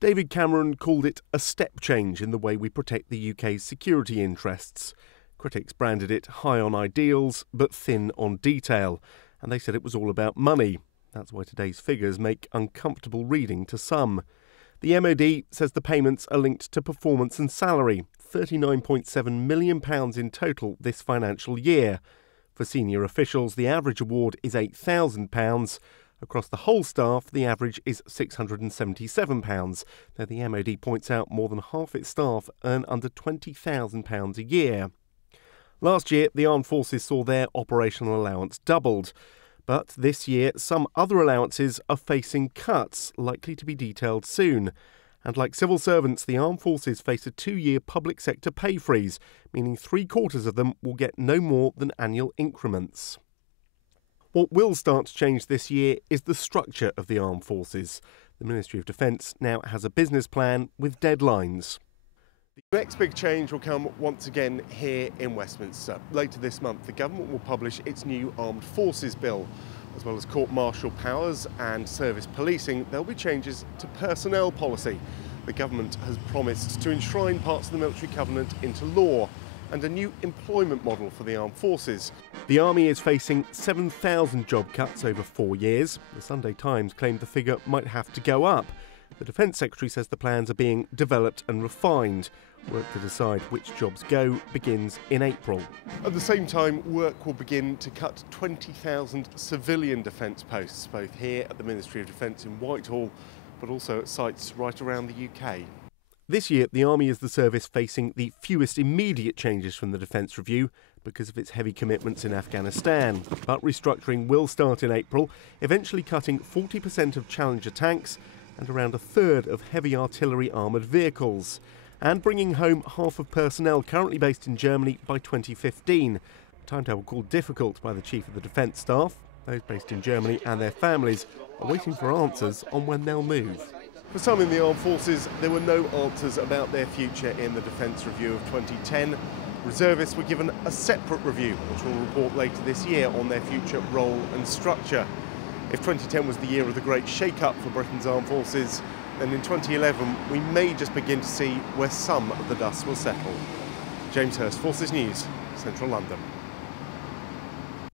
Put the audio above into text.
David Cameron called it a step change in the way we protect the UK's security interests. Critics branded it high on ideals but thin on detail, and they said it was all about money. That's why today's figures make uncomfortable reading to some. The MOD says the payments are linked to performance and salary, £39.7 million in total this financial year. For senior officials, the average award is £8,000. Across the whole staff, the average is £677, though the MOD points out more than half its staff earn under £20,000 a year. Last year, the armed forces saw their operational allowance doubled. But this year, some other allowances are facing cuts, likely to be detailed soon. And like civil servants, the armed forces face a 2-year public sector pay freeze, meaning 3/4 of them will get no more than annual increments. What will start to change this year is the structure of the armed forces. The Ministry of Defence now has a business plan with deadlines. The next big change will come once again here in Westminster. Later this month, the government will publish its new Armed Forces Bill. As well as court-martial powers and service policing, there will be changes to personnel policy. The government has promised to enshrine parts of the military covenant into law, and a new employment model for the armed forces. The army is facing 7,000 job cuts over 4 years. The Sunday Times claimed the figure might have to go up. The Defence Secretary says the plans are being developed and refined. Work to decide which jobs go begins in April. At the same time, work will begin to cut 20,000 civilian defence posts, both here at the Ministry of Defence in Whitehall, but also at sites right around the UK. This year, the Army is the service facing the fewest immediate changes from the Defence Review because of its heavy commitments in Afghanistan. But restructuring will start in April, eventually cutting 40% of Challenger tanks and around 1/3 of heavy artillery armoured vehicles, and bringing home half of personnel currently based in Germany by 2015. A timetable called difficult by the Chief of the Defence Staff. Those based in Germany and their families are waiting for answers on when they'll move. For some in the armed forces, there were no answers about their future in the Defence Review of 2010. Reservists were given a separate review, which will report later this year on their future role and structure. If 2010 was the year of the great shake-up for Britain's armed forces, then in 2011 we may just begin to see where some of the dust will settle. James Hirst, Forces News, Central London.